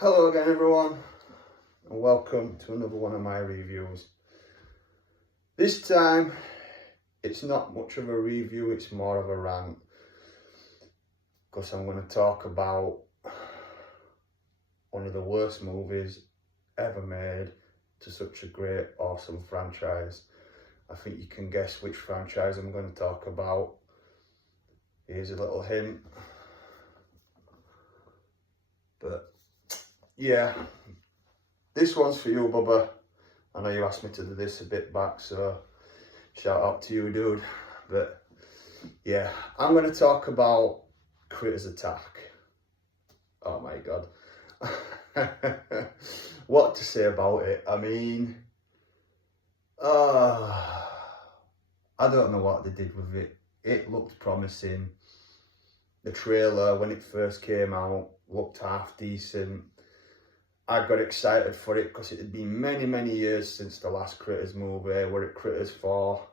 Hello again everyone, and welcome to another one of my reviews. This time it's not much of a review, it's more of a rant, because I'm going to talk about one of the worst movies ever made to such a great, awesome franchise. I think you can guess which franchise I'm going to talk about. Here's a little hint. But yeah, this one's for you, Bubba. I know you asked me to do this a bit back, so shout out to you, dude. But yeah, I'm going to talk about Critters Attack. Oh my God. What to say about it? I mean, I don't know what they did with it. It looked promising. The trailer, when it first came out, looked half decent. I got excited for it because it had been many years since the last Critters movie. We're at Critters 4,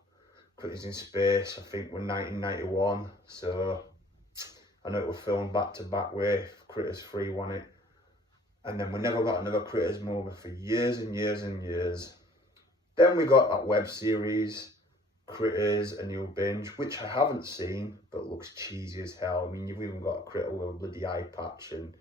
Critters in Space, I think were 1991. So I know it was filmed back to back with Critters 3 won it. And then we never got another Critters movie for years and years and years. Then we got that web series, Critters, A New Binge, which I haven't seen, but looks cheesy as hell. I mean, you've even got a critter with a bloody eye patch and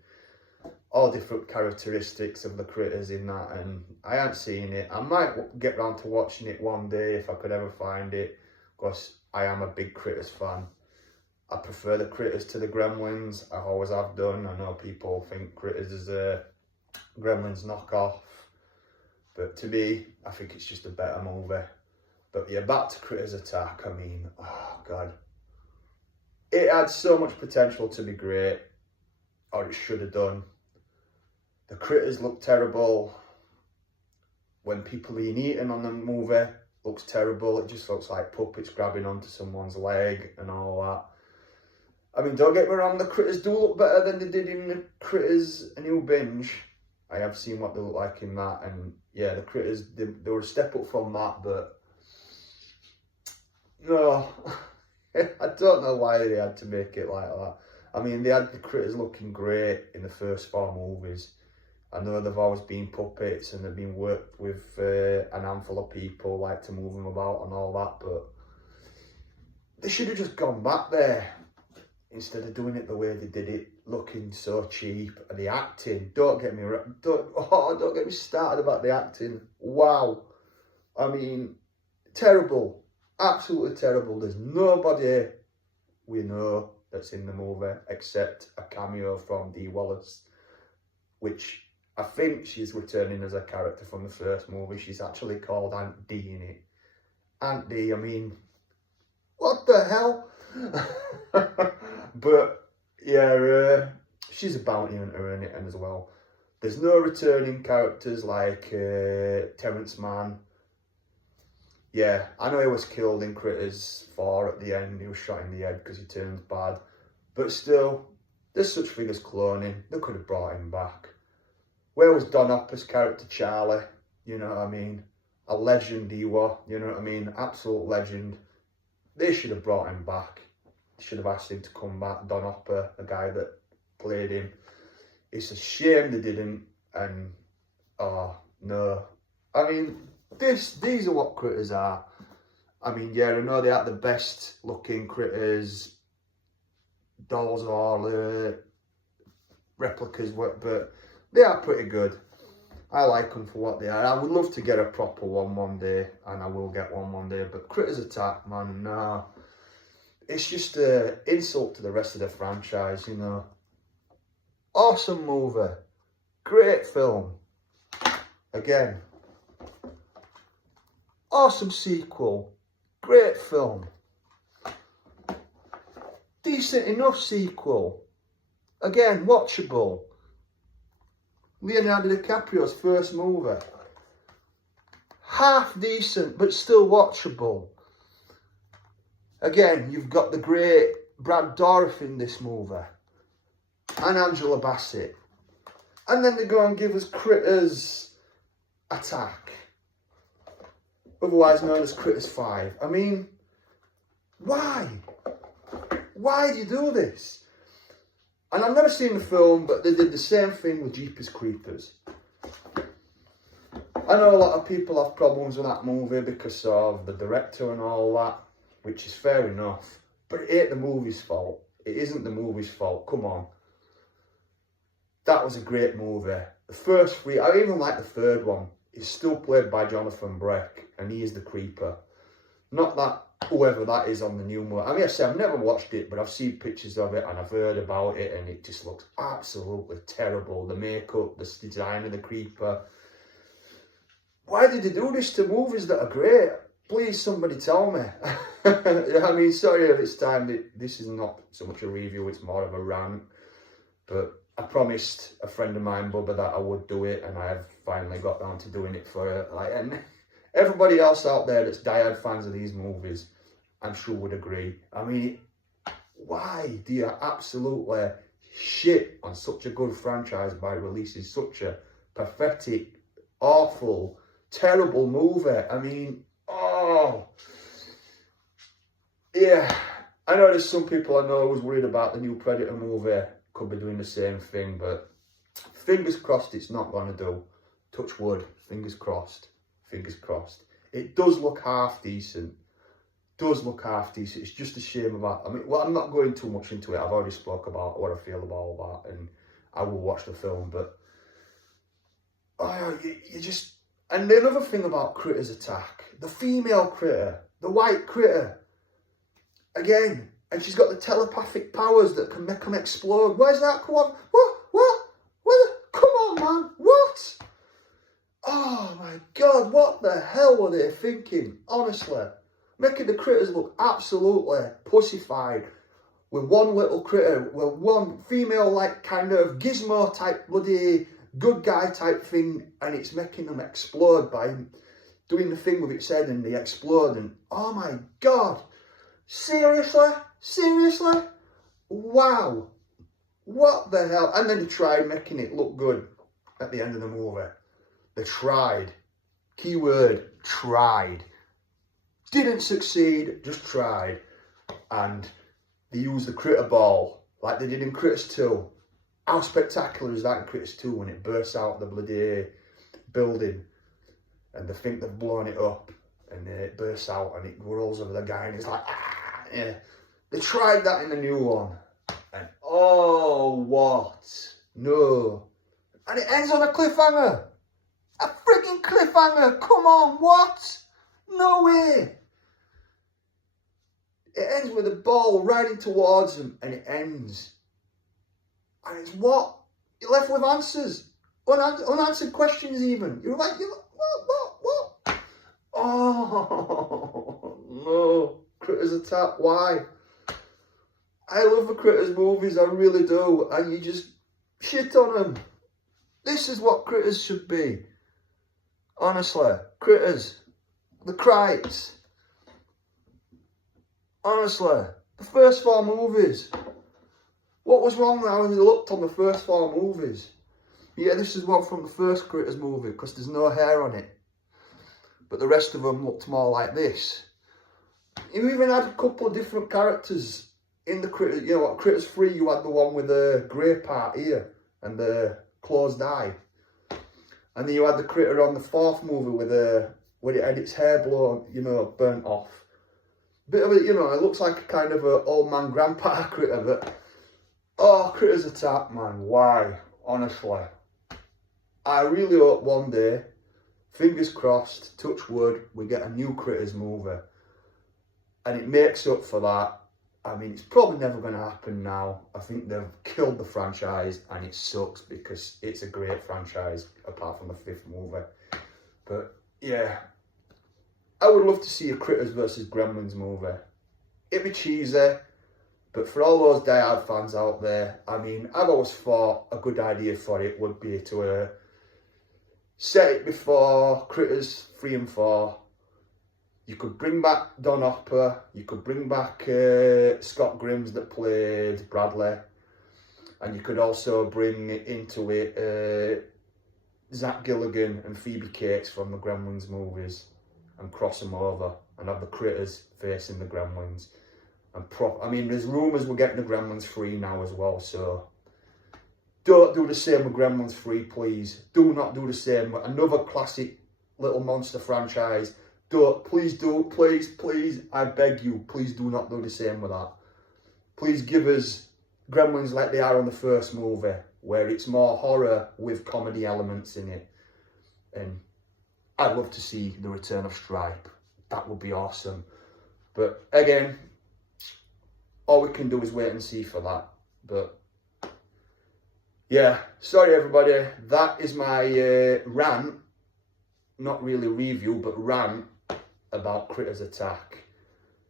all different characteristics of the critters in that, and I haven't seen it. I might get round to watching it one day if I could ever find it, because I am a big Critters fan. I prefer the Critters to the Gremlins. I always have done. I know people think Critters is a Gremlins knockoff, but to me, I think it's just a better movie. But yeah, back to Critters Attack. I mean, oh God. It had so much potential to be great, or it should have done. The critters look terrible. When people are being eaten on the movie, looks terrible. It just looks like puppets grabbing onto someone's leg and all that. I mean, don't get me wrong, the critters do look better than they did in the Critters A New Binge. I have seen what they look like in that, and yeah, the critters, they were a step up from that, but no, I don't know why they had to make it like that. I mean, they had the critters looking great in the first 4 movies. I know they've always been puppets and they've been worked with an handful of people like to move them about and all that, but they should have just gone back there instead of doing it the way they did it, looking so cheap. And the acting, don't get me started about the acting. Wow. I mean, terrible. Absolutely terrible. There's nobody we know that's in the movie except a cameo from Dee Wallace, which I think she's returning as a character from the first movie. She's actually called Aunt Dee in it. Aunt Dee, I mean, what the hell? But yeah, she's a bounty hunter in it as well. There's no returning characters like Terrence Mann. Yeah, I know he was killed in Critters 4 at the end. He was shot in the head because he turns bad. But still, there's such thing as cloning. They could have brought him back. Where was Don Hopper's character Charlie? You know what I mean? A legend he was, you know what I mean? Absolute legend. They should have brought him back. They should have asked him to come back. Don Hopper, the guy that played him. It's a shame they didn't. And, oh, no. I mean, these are what critters are. I mean, yeah, I know they are the best looking critters. Dolls or replicas, but they are pretty good. I like them for what they are. I would love to get a proper one day, and I will get one day. But Critters Attack, man, no. It's just an insult to the rest of the franchise, you know. Awesome movie. Great film. Again. Awesome sequel. Great film. Decent enough sequel. Again, watchable. Leonardo DiCaprio's first movie. Half decent, but still watchable. Again, you've got the great Brad Dourif in this movie. And Angela Bassett. And then they go and give us Critters Attack. Otherwise known as Critters 5. I mean, why? Why do you do this? And I've never seen the film, but they did the same thing with Jeepers Creepers. I know a lot of people have problems with that movie because of the director and all that, which is fair enough. But it ain't the movie's fault. It isn't the movie's fault. Come on. That was a great movie. The first three, I even like the third one. It's still played by Jonathan Breck, and he is the creeper. Not that whoever that is on the new movie. I mean, I say I've never watched it, but I've seen pictures of it and I've heard about it, and it just looks absolutely terrible. The makeup, the design of the creeper. Why did they do this to movies that are great? Please, somebody tell me. I mean, sorry if it's time. This is not so much a review, it's more of a rant. But I promised a friend of mine, Bubba, that I would do it, and I have finally got down to doing it for her. Like, and everybody else out there that's diehard fans of these movies, I'm sure would agree. I mean, why do you absolutely shit on such a good franchise by releasing such a pathetic, awful, terrible movie? I mean, oh, yeah. I know there's some people I know who's worried about the new Predator movie. Could be doing the same thing, but fingers crossed it's not going to do. Touch wood, fingers crossed, fingers crossed. It does look half decent. It's just a shame about, I mean, well, I'm not going too much into it. I've already spoke about what I feel about all that, and I will watch the film, but oh, you just, and another thing about Critters Attack, the female critter, the white critter, again, and she's got the telepathic powers that can make them explode. Where's that come on? What? Come on, man. What? Oh, my God. What the hell were they thinking? Honestly. Making the critters look absolutely pussified. With one little critter, with one female, like, kind of gizmo-type bloody good guy type thing, and it's making them explode by doing the thing with its head and they explode. And, oh, my God. Seriously? Seriously? Wow. What the hell? And then they tried making it look good at the end of the movie. They tried. Keyword, tried. Didn't succeed, just tried. And they used the critter ball like they did in Critters 2. How spectacular is that in Critters 2 when it bursts out the bloody building and they think they've blown it up and it bursts out and it rolls over the guy and it's like, ah, yeah. They tried that in the new one. And oh, what? No. And it ends on a cliffhanger. A freaking cliffhanger. Come on, what? No way. It ends with a ball riding towards them and it ends. And it's what? You're left with answers. Unanswered questions even. You're like, what? Oh, no. Critters Attack, why? I love the Critters movies, I really do. And you just shit on them. This is what Critters should be. Honestly. Critters. The Crites. Honestly. The first 4 movies. What was wrong when I looked on the first 4 movies? Yeah, this is one from the first Critters movie because there's no hair on it. But the rest of them looked more like this. You even had a couple of different characters in the Critters. You know what, Critters 3, you had the one with the grey part here and the closed eye. And then you had the critter on the 4th movie with it had its hair blown, you know, burnt off. Bit of it, you know, it looks like a kind of a old man grandpa critter, but oh, Critters Attack, man, why? Honestly. I really hope one day, fingers crossed, touch wood, we get a new Critters movie. And it makes up for that. I mean, it's probably never going to happen now. I think they've killed the franchise and it sucks because it's a great franchise apart from the 5th movie. But yeah, I would love to see a Critters versus Gremlins movie. It'd be cheesy, but for all those diehard fans out there, I mean, I've always thought a good idea for it would be to set it before Critters 3 and 4. You could bring back Don Hopper, you could bring back Scott Grimes that played Bradley, and you could also bring into it Zach Gilligan and Phoebe Cates from the Gremlins movies and cross them over and have the Critters facing the Gremlins. And I mean, there's rumours we're getting the Gremlins 3 now as well, so Don't do the same with Gremlins 3, please. Do not do the same. Another classic little monster franchise. Please, I beg you, please do not do the same with that. Please give us Gremlins like they are on the first movie, where it's more horror with comedy elements in it. And I'd love to see the return of Stripe. That would be awesome. But again, all we can do is wait and see for that. But yeah, sorry everybody. That is my rant. Not really review, but rant about Critters Attack.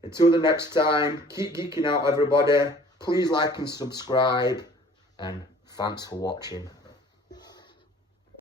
Until the next time, keep geeking out everybody. Please like and subscribe. And thanks for watching.